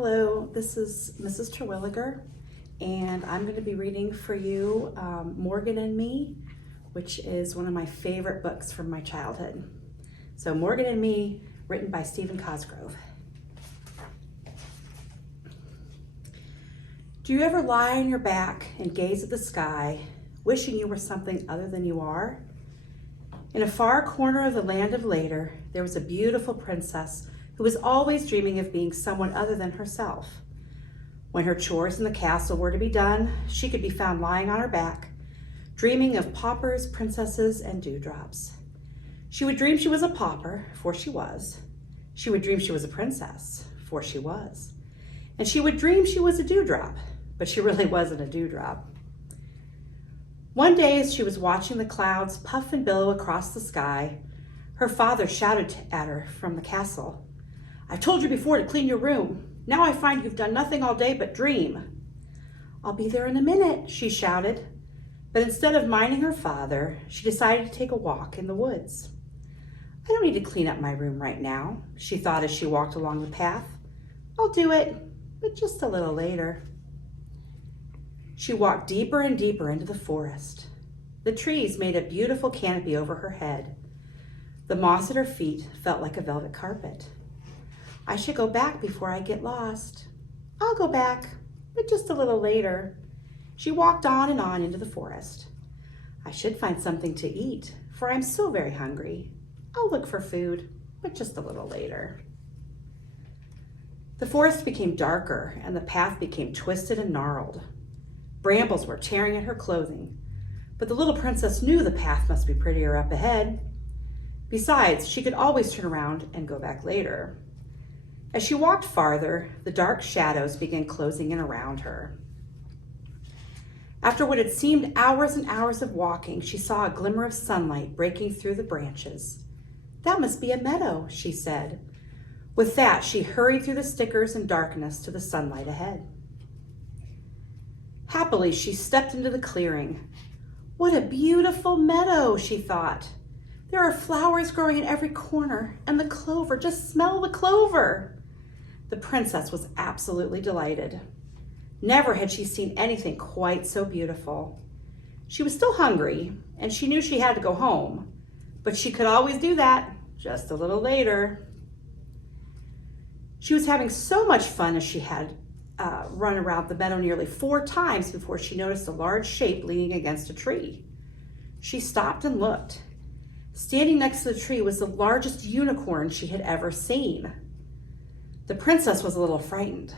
Hello, this is Mrs. Terwilliger, and I'm going to be reading for you Morgan and Me, which is one of my favorite books from my childhood. So Morgan and Me, written by Stephen Cosgrove. Do you ever lie on your back and gaze at the sky, wishing you were something other than you are? In a far corner of the land of later, there was a beautiful princess who was always dreaming of being someone other than herself. When her chores in the castle were to be done, she could be found lying on her back, dreaming of paupers, princesses, and dewdrops. She would dream she was a pauper, for she was. She would dream she was a princess, for she was. And she would dream she was a dewdrop, but she really wasn't a dewdrop. One day, as she was watching the clouds puff and billow across the sky, her father shouted at her from the castle, "I've told you before to clean your room. Now I find you've done nothing all day but dream." "I'll be there in a minute," she shouted. But instead of minding her father, she decided to take a walk in the woods. "I don't need to clean up my room right now," she thought as she walked along the path. "I'll do it, but just a little later." She walked deeper and deeper into the forest. The trees made a beautiful canopy over her head. The moss at her feet felt like a velvet carpet. "I should go back before I get lost." "I'll go back, but just a little later." She walked on and on into the forest. "I should find something to eat, for I'm so very hungry. I'll look for food, but just a little later." The forest became darker, and the path became twisted and gnarled. Brambles were tearing at her clothing, but the little princess knew the path must be prettier up ahead. Besides, she could always turn around and go back later. As she walked farther, the dark shadows began closing in around her. After what had seemed hours and hours of walking, she saw a glimmer of sunlight breaking through the branches. "That must be a meadow," she said. With that, she hurried through the stickers and darkness to the sunlight ahead. Happily, she stepped into the clearing. "What a beautiful meadow," she thought. "There are flowers growing in every corner, and the clover, just smell the clover." The princess was absolutely delighted. Never had she seen anything quite so beautiful. She was still hungry, and she knew she had to go home, but she could always do that just a little later. She was having so much fun as she had run around the meadow nearly 4 times before she noticed a large shape leaning against a tree. She stopped and looked. Standing next to the tree was the largest unicorn she had ever seen. The princess was a little frightened.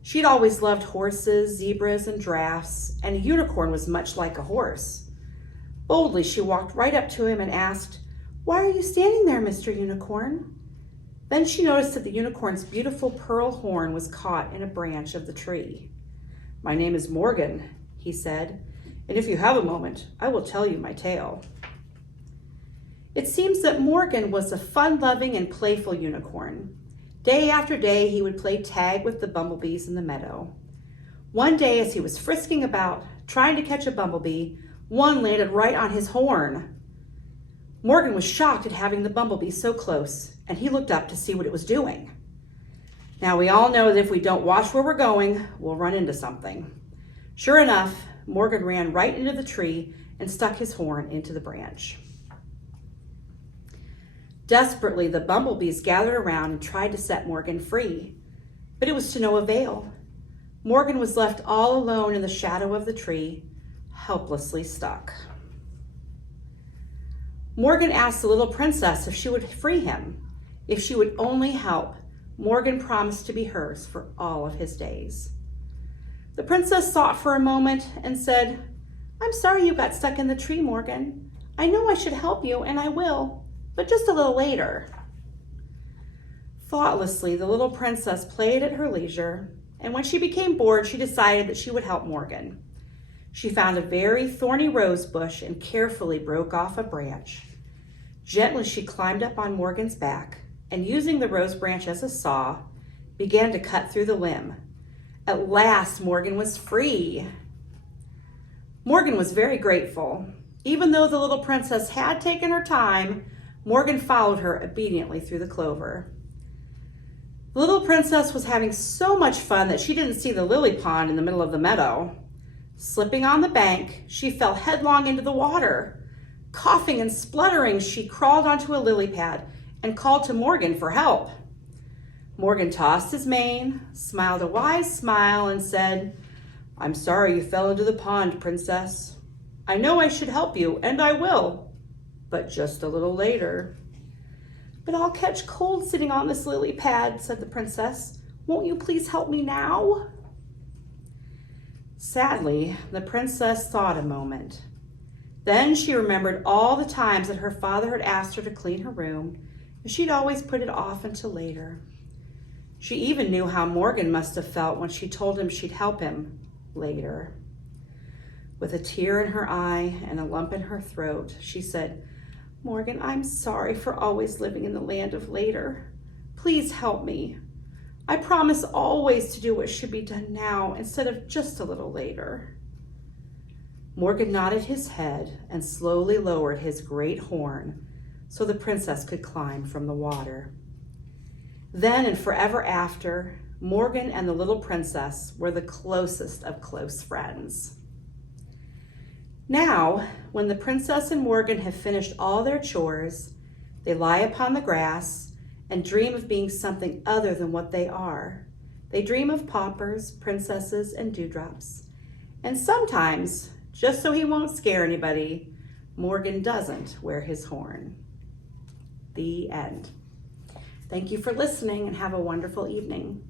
She'd always loved horses, zebras, and giraffes, and a unicorn was much like a horse. Boldly, she walked right up to him and asked, "Why are you standing there, Mr. Unicorn?" Then she noticed that the unicorn's beautiful pearl horn was caught in a branch of the tree. "My name is Morgan," he said, "and if you have a moment, I will tell you my tale." It seems that Morgan was a fun-loving and playful unicorn. Day after day, he would play tag with the bumblebees in the meadow. One day, as he was frisking about, trying to catch a bumblebee, one landed right on his horn. Morgan was shocked at having the bumblebee so close, and he looked up to see what it was doing. Now, we all know that if we don't watch where we're going, we'll run into something. Sure enough, Morgan ran right into the tree and stuck his horn into the branch. Desperately, the bumblebees gathered around and tried to set Morgan free, but it was to no avail. Morgan was left all alone in the shadow of the tree, helplessly stuck. Morgan asked the little princess if she would free him. If she would only help, Morgan promised to be hers for all of his days. The princess thought for a moment and said, "I'm sorry you got stuck in the tree, Morgan. I know I should help you, and I will, but just a little later." Thoughtlessly, the little princess played at her leisure, and when she became bored, she decided that she would help Morgan. She found a very thorny rose bush and carefully broke off a branch. Gently, she climbed up on Morgan's back and, using the rose branch as a saw, began to cut through the limb. At last, Morgan was free. Morgan was very grateful. Even though the little princess had taken her time, Morgan followed her obediently through the clover. The little princess was having so much fun that she didn't see the lily pond in the middle of the meadow. Slipping on the bank, she fell headlong into the water. Coughing and spluttering, she crawled onto a lily pad and called to Morgan for help. Morgan tossed his mane, smiled a wise smile, and said, "I'm sorry you fell into the pond, princess. I know I should help you, and I will, but just a little later." "But I'll catch cold sitting on this lily pad," said the princess. "Won't you please help me now?" Sadly, the princess thought a moment. Then she remembered all the times that her father had asked her to clean her room, and she'd always put it off until later. She even knew how Morgan must have felt when she told him she'd help him later. With a tear in her eye and a lump in her throat, she said, "Morgan, I'm sorry for always living in the land of later. Please help me. I promise always to do what should be done now instead of just a little later." Morgan nodded his head and slowly lowered his great horn so the princess could climb from the water. Then and forever after, Morgan and the little princess were the closest of close friends. Now, when the princess and Morgan have finished all their chores, they lie upon the grass and dream of being something other than what they are. They dream of paupers, princesses, and dewdrops. And sometimes, just so he won't scare anybody, Morgan doesn't wear his horn. The end. Thank you for listening and have a wonderful evening.